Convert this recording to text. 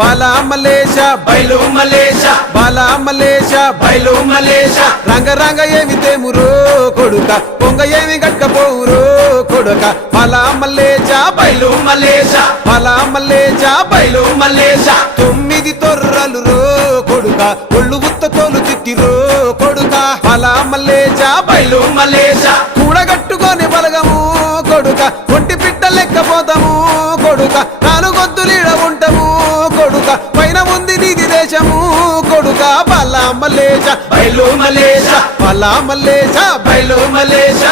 బాలా మలేష బైలు మలేష బాలా మలేష బైలు మలేష రంగ రంగ ఏమి తేమురో కొడుక పొంగ ఏమి గట్టపోవురో కొడుక బాలా మలేష బైలు మలేష బాలా మలేష బైలు మలేష 9 తొర్రలు రో కొడుక ఒళ్ళు ఉత్త తోలు తిట్టిరో కొడుక బాలా మలేష బైలు మలేష కూడగట్టుకొని బలగము కొడుక ఒంటి పిట్ట లెక్కపోతాము కొడుక నాలుగొద్దులీడ ఉంటాము కొడుక పైన ఉంది నీది దేశము కొడుక బాలా మలేష బైలు మలేష బాలా మలేష బైలు మలేష